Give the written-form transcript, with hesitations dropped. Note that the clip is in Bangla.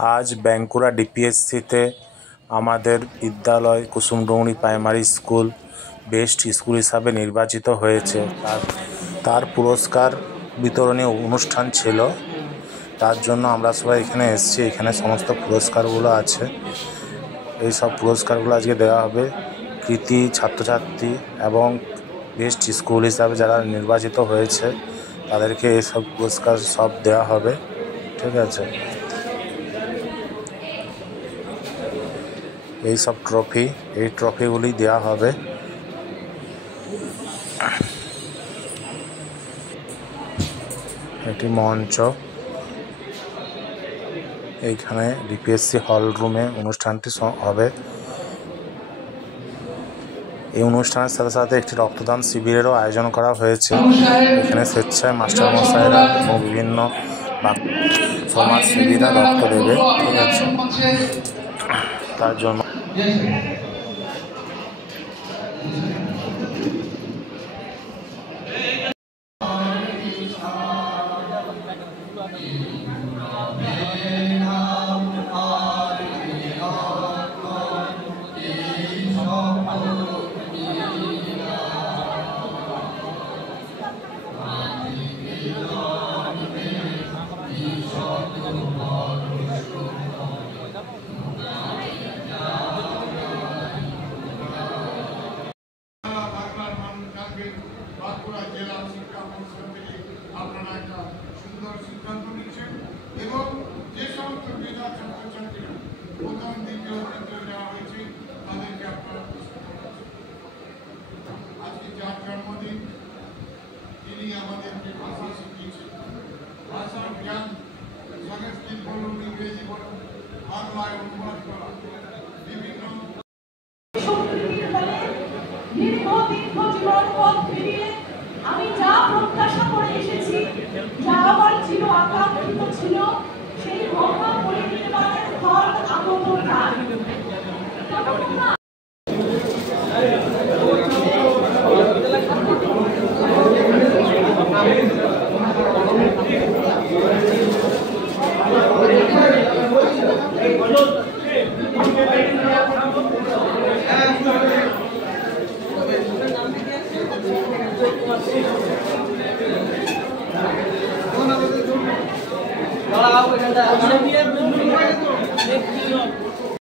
आज बैंकुरा ডিপিএসসিতে আমাদের বিদ্যালয় কুসুমডুঙ্গরি প্রাইমারি স্কুল বেস্ট স্কুল হিসাবে নির্বাচিত হয়েছে। তার পুরস্কার বিতরণী অনুষ্ঠান ছিল, তার জন্য আমরা সবাই এখানে এসেছি। এখানে সমস্ত পুরস্কারগুলো আছে, এই সব পুরস্কারগুলো আজকে দেওয়া হবে। কৃতি ছাত্রছাত্রী এবং বেস্ট স্কুল হিসাবে যারা নির্বাচিত হয়েছে তাদেরকে এইসব পুরস্কার সব দেওয়া হবে, ঠিক আছে। এই সব ট্রফিগুলি দেওয়া হবে। এটি মঞ্চ, এইখানে ডিপিএসসি হল রুমে অনুষ্ঠানটি হবে। এই অনুষ্ঠানের সাথে সাথে একটি রক্তদান শিবিরেরও আয়োজন করা হয়েছে। এখানে স্বেচ্ছায় মাস্টারমশাইরা এবং বিভিন্ন সমাজসেবীরা রক্ত দেবে, ঠিক আছে। তার জন্য বাঁকুড়া জেলা শিক্ষা পরিষদ থেকে আপনারা একটা সুন্দর সিদ্ধান্ত নিচ্ছেন এবং যে সমস্ত মেধা ছাত্রছাত্রীরা প্রথম দ্বিতীয় তৃতীয় নেওয়া হয়েছে তাদেরকে আপনারা আজকে যার জন্মদিন তিনি আমাদেরকে ভাষা শিখিয়েছেন। ভাষার জ্ঞান সংস্কৃত বলুন, ইংরেজি বলুন, বাংলায় অনুবাদ করা বিভিন্ন দীর্ঘ জীবন পথ পেরিয়ে আমি